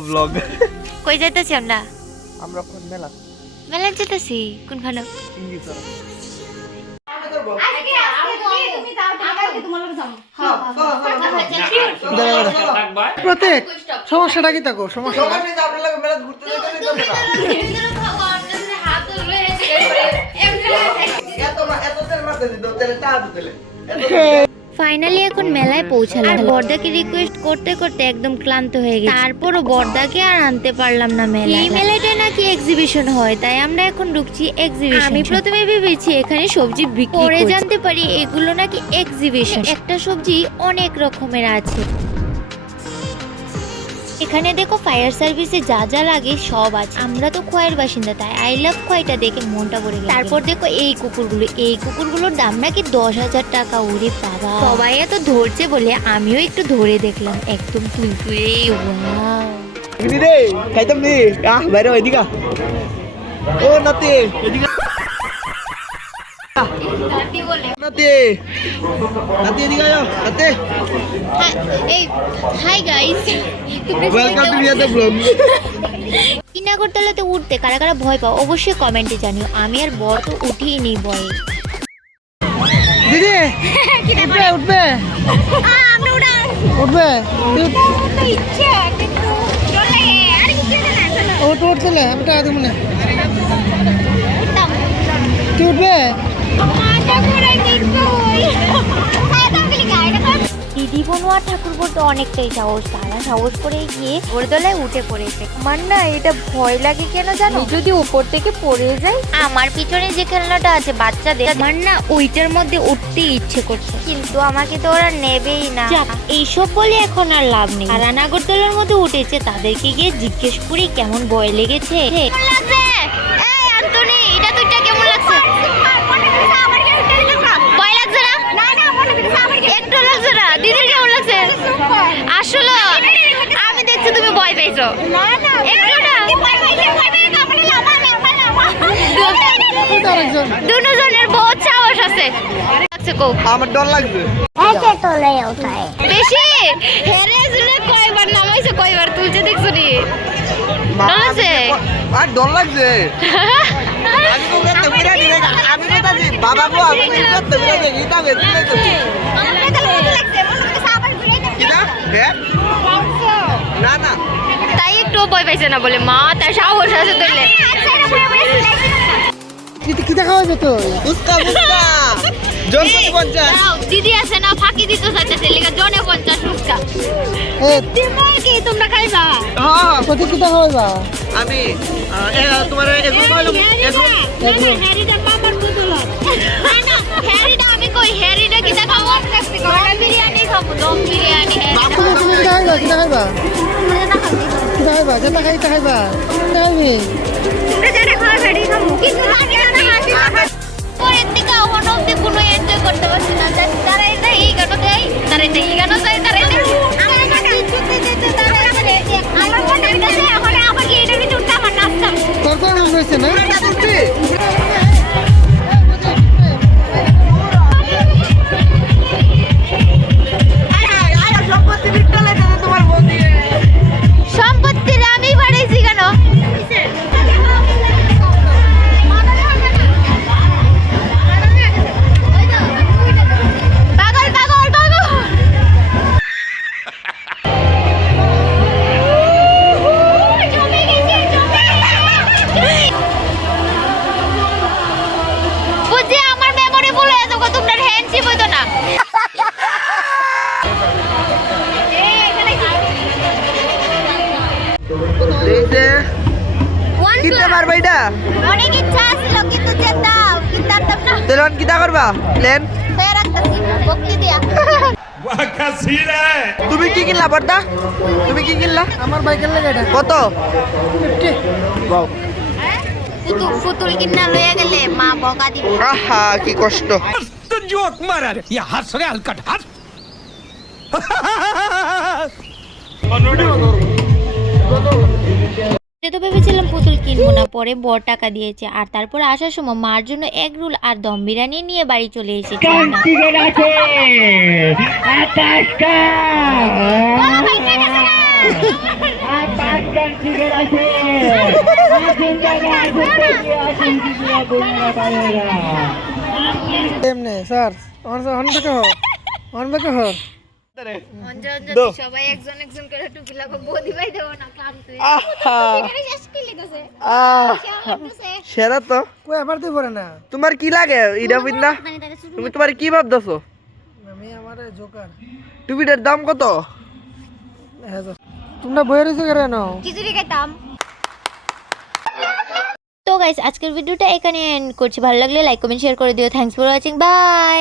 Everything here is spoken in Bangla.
ব্লগ কই যাইতাছি আমরা? আমরা কোন মেলা মেলা যেতেছি কোনখানে? ইংলিশ প্রত্যেক সমস্যাটা কি থাকো সমস্যা ফাইনালি এখন মেলায় পৌঁছালাম। বর্দাকে রিকোয়েস্ট করতে করতে একদম ক্লান্ত হয়ে গেছি। তারপরও বর্দাকে আর আনতে পারলাম না মেলায়। এই মেলাটা নাকি এক্সিবিশন হয়, তাই আমরা এখন ঢুকছি এক্সিবিশন। আমি প্রথমে ভেবেছি এখানে সবজি বিক্রি, পরে জানতে পারি এগুলো নাকি এক্সিবিশন। একটা সবজি অনেক রকমের আছে। এখানে দেখো ফায়ার সার্ভিসে যা যা লাগে সব আছে। আমরা তো খোয়াইয়ের বাসিন্দা, তাই আই লাভ খোয়াইটা দেখে মনটা ভরে গেল। তারপর দেখো এই কুকুরগুলোর দাম নাকি 10,000 টাকা। ওরে বাবা, সবাই এত ধরছে বলে আমিও একটু ধরে দেখলাম। একদম তুলতুলে। ওয়াও, রে খাইতাম নি বাইরে ওইদিকে ও নাতি এদিকে নাতি নাতি এদিকে আয় নাতি এই hi guys, welcome to Riya the blog. কিনাগরতলাতে উঠতে কারা কারা ভয় পাও অবশ্যই কমেন্টে জানিও। আমি আর বর তো উঠিই নেই ভয়ে। দিদি উঠবে উঠবে উঠবে উঠলে আমি টাকা দিব না কি উঠবে দিদি বনুয়া ঠাকুর বলতে অনেকটাই সাহস। তারা সাহস করে গিয়ে ঘোরদোলায় উঠে পড়েছে। আমার না এটা ভয় লাগে কেন জানো? যদি উপর থেকে পড়ে যায়। আমার পিছনে যে খেলনাটা আছে বাচ্চাদের, আমার না ওইটার মধ্যে উঠতে ইচ্ছে করছে, কিন্তু আমাকে তো ওরা নেবেই না। এইসব বলে এখন আর লাভ নেই। আর নাগরদোলার মধ্যে উঠেছে, তাদেরকে গিয়ে জিজ্ঞেস করি কেমন ভয় লেগেছে। কেমন লাগছে এই আন্তনি, এটা দুইটা কেমন লাগছে? ভয় লাগছে না? একটু লাগছে না? দিদির কেমন লাগছে? আসলে আমি দেখছি তুমি ভয় পাইছো। একটু না, দুজনের বহুত সাহস আছে। আমার ডর লাগছে বেশি হেরে জুলে কয়বার নামাইছে, কয়বার তুলছে দেখছো নি? আর ডর লাগছে আমি তো করতে বিরানি রে আমি তো দাদি বাবা গো আমি তো করতে বিরানি গীতা বেশি তো কিনা হ্যাঁ না না তাই একটু ভয় পাইছে না বলে মা তার সাহস আছে তুললে। কিতা খাওয়া যেত উস্কা উস্কা জন 50 দিদি আছে না ফাঁকি দিতে চাইতেছে লেগা জনে 50 ফুচকা। দিমাই কি তোমরা খাইবা? হ্যাঁ কত কিতা খাওয়া আমি তোমার এগুলো কইলো এগুলো হ্যারিটা মামার বদলত না হ্যারিটা আমি কই হ্যারিটা কিটা খাবো? দম বিরিয়ানি খাবো, দম বিরিয়ানি। তুমি কিতা খাইবা যেটা খাইতে খাইবা খাইবি তোমরা যারা খাওয়া ভেড়ি খাবো, কিন্তু লাগে না হাসি পরের দিকে অন অব্দি কোনো এনজয় করতে পারছি না। তারা এটা এই গানো দেয়, তারা এটা এই গানো দেয়, তারা এটা আমার কাছে ছুটি দিতে তারা আমার মনে হইতাছে এখন আমাকে এটা কি চুটটা আমার নাচতাম। তোর তো নাম হয়েছে না সম্পত্তির আমি বাড়াইছি কেন? পাগল পাগল পাগল বুঝি আমার মেমোরি ভুল হয়ে যাবো, তোমরা হ্যান্ডশিপ হইতো না। দেখতে কিনতে পারবা এটা অনেক ইচ্ছা ছিল কিন্তু যেতাম কিন্তু পারতাম না। তেলন কিটা করবা প্ল্যান হয়ে রাখতাছি ভক্তি দিয়া। তুমি কি কিনলা বড়দা? তুমি কি কিনলা? আমার বাইকের লাগে এটা কত? বাও ফুতুল কিনা লয়ে গেলে মা বকা দিবে। আহা কি কষ্ট। तो जोक मारा रे ये हंस रे हलकट हंस তো ভেবেছিলাম পুতুল কিনবো না, পরে বড় টাকা দিয়েছে। আর তারপর আসার সময় মার জন্য এগ রোল আর দম বিরিয়ানি নিয়ে বাড়ি চলে এসেছি। এমনি sir on Bheke Har on বেকে হর সবাই একজন একজন করে টুপি লাগো বদি ভাই দেব না ক্লান্ত সেরা তো কই আবার তুই পরে না তোমার কি লাগে ইডা বিন্দা তুমি তোমার কি ভাবতেছো আমি আমার জোকার টুপিটার দাম কত তোমরা বইয়ে রয়েছে কেন খিচুড়ি খাইতাম। তো গাইস আজকের ভিডিওটা এখানে এন্ড করছি, ভালো লাগলে লাইক কমেন্ট শেয়ার করে দিও। Thanks for watching, by.